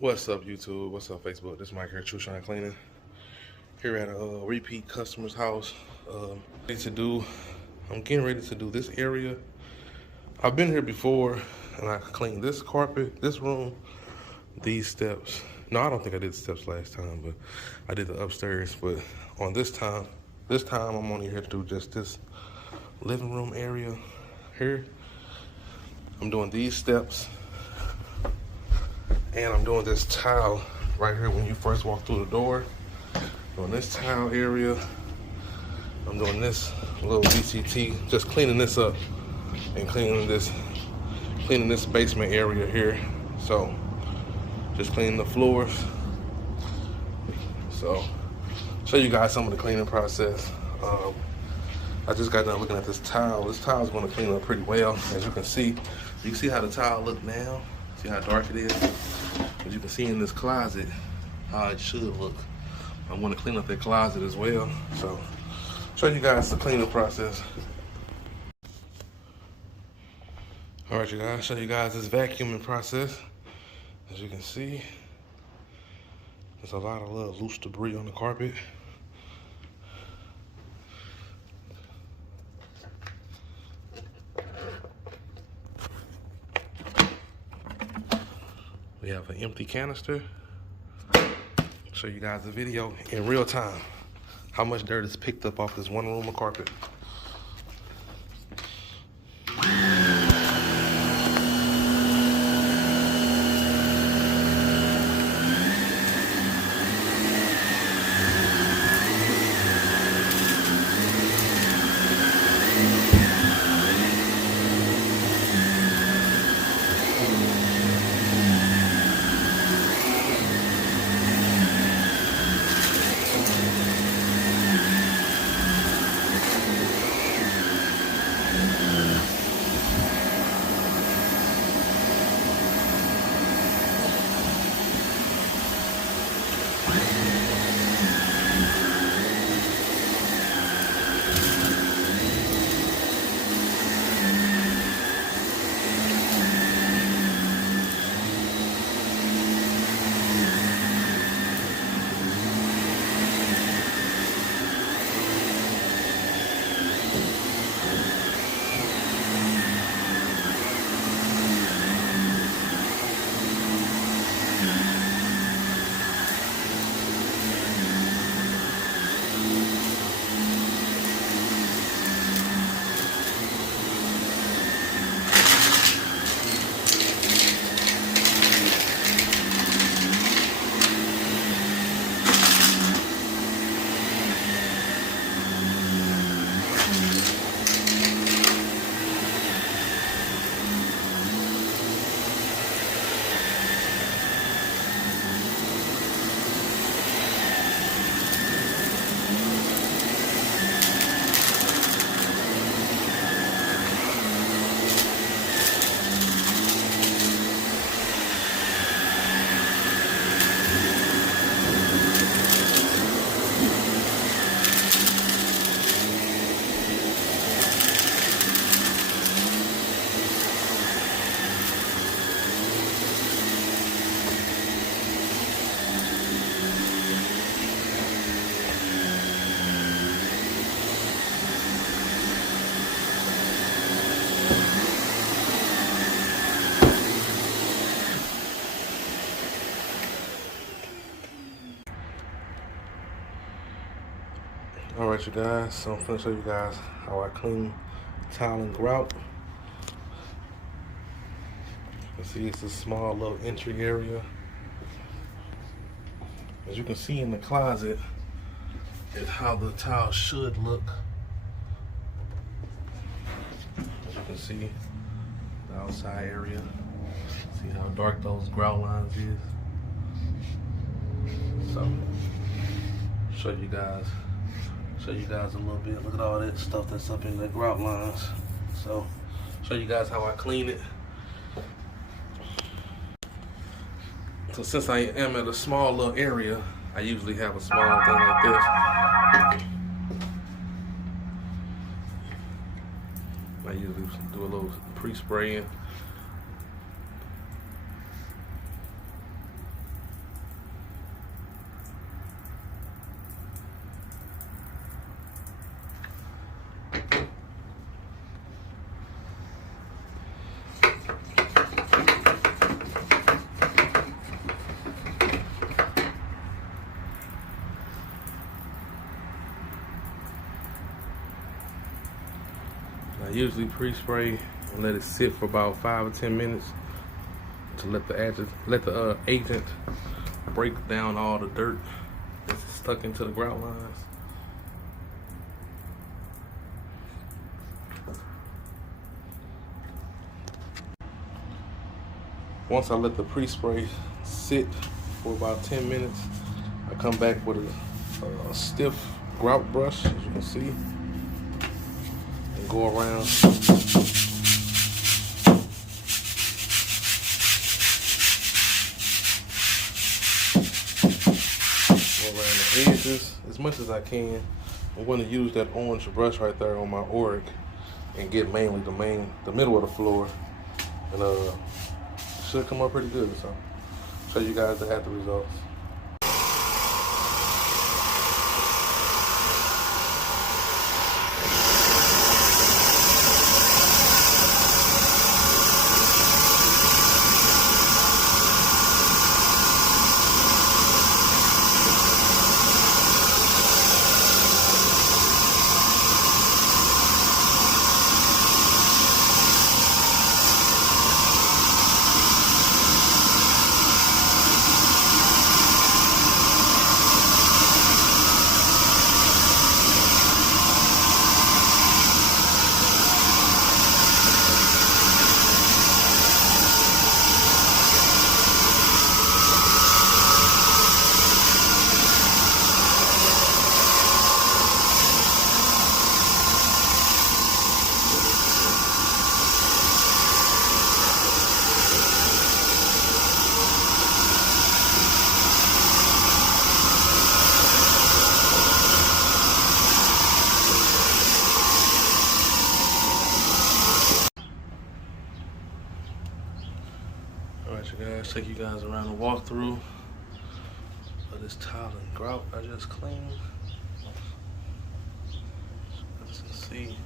What's up, YouTube? What's up, Facebook? This is Mike here, Trushine Cleaning. Here at a repeat customer's house. I'm getting ready to do this area. I've been here before, and I cleaned this carpet, this room, these steps. No, I don't think I did the steps last time, but I did the upstairs. But on this time I'm only here to do just this living room area here. I'm doing these steps. And I'm doing this tile right here when you first walk through the door. On this tile area, I'm doing this little VCT, just cleaning this up and cleaning this basement area here. So, just cleaning the floors. So, show you guys some of the cleaning process. I just got done looking at this tile. This tile is going to clean up pretty well, as you can see. You can see how the tile look now. See how dark it is? As you can see in this closet, how it should look. I'm going to clean up that closet as well. So, show you guys the cleaning process. All right, you guys, show you guys this vacuuming process. As you can see, there's a lot of little loose debris on the carpet. We have an empty canister. Show you guys the video in real time. How much dirt is picked up off this one room of carpet. Alright, you guys, so I'm gonna show you guys how I clean tile and grout. You can see it's a small little entry area. As you can see in the closet, is how the tile should look. As you can see, the outside area. See how dark those grout lines is. So, show you guys a little bit. Look at all that stuff that's up in the grout lines. So, show you guys how I clean it. So since I am at a small little area, I usually have a small thing like this. I usually do a little pre-spraying. usually pre-spray and let it sit for about 5 or 10 minutes to let the agent break down all the dirt that's stuck into the grout lines. Once I let the pre-spray sit for about 10 minutes, I come back with a stiff grout brush, as you can see, and go around. Go around the edges as much as I can. I'm going to use that orange brush right there on my Auric and get mainly the middle of the floor, and should come up pretty good. So show you guys the after results. Alright, you guys, take you guys around the walkthrough of this tile and grout I just cleaned. As you can see,